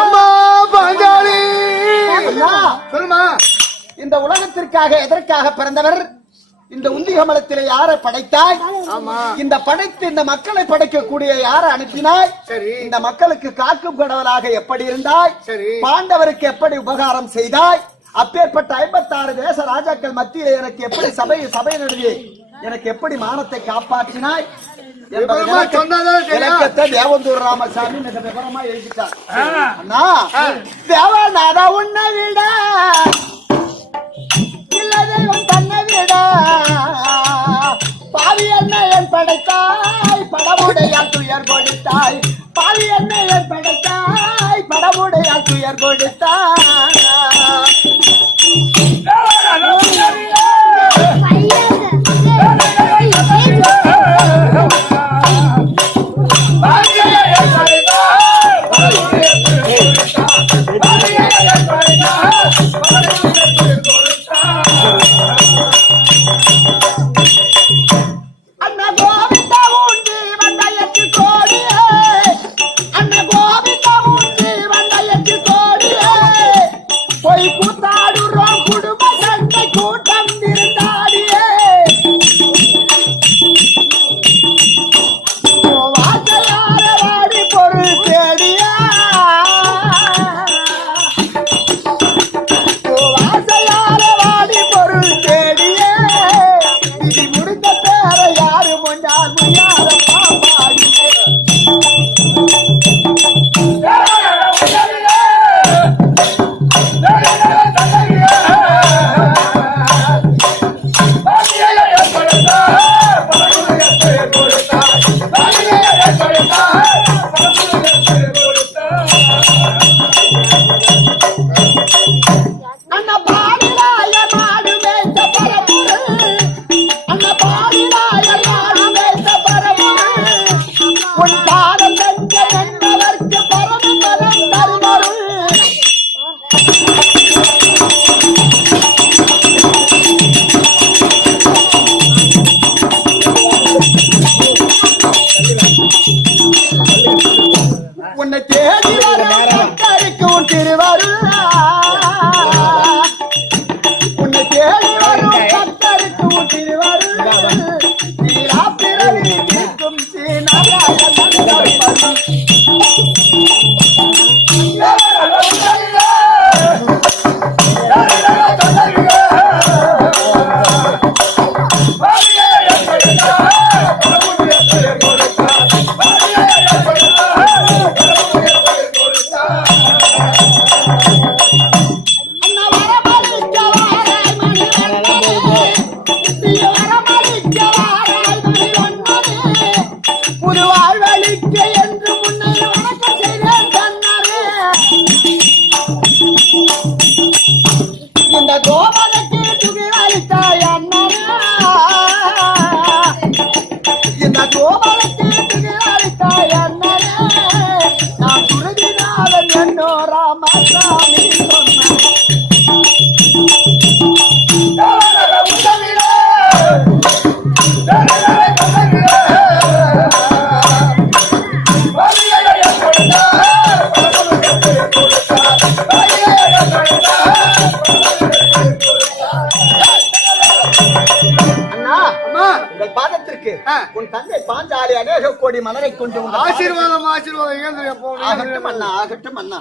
அம்மா. பாஞ்சாலி. சொல்லுமா. இந்த உலகத்திற்காக எதற்காக பிறந்தவர்? இந்த உந்திகமலத்திலே யாரை படைத்தாய்? இந்த படைத்து இந்த மக்களை படைக்கக்கூடிய யாரை அனுப்பினாய்? சரி. இந்த மக்களுக்கு காக்கும் கடவுளாக எப்படி இருந்தாய்? சரி. பாண்டவருக்கு எப்படி உபகாரம் செய்தாய்? அப்பேற்பட்ட ஐம்பத்தாறு தேச ராஜாக்கள் மத்தியிலே எனக்கு எப்படி சபை சபை நடுவே எனக்கு எப்படி மானத்தை காப்பாற்றினாய்? தேவந்தூர் ராமசாமி மிக விவரமா எழுதிட்டார். அண்ணா தேவநாத உன்னை விட. இல்ல தெய்வம் தன்னை விட. பாவி என்ன என் படைத்தாய்? படமுடையால் துயர் கொடுத்தாய். பாவி என்ன என் படைத்தாய்? படமுடையால் துயர் கொடுத்தாய். தேடி வரும் கருக்கு ராமசாமி ஆ. உன் தந்தை பாஞ்சாலி அநேக கோடி மலரை கொண்டு ஆசீர்வாதம் ஆசீர்வாதம் ஆகட்டும் அண்ணா ஆகட்டும் அண்ணா.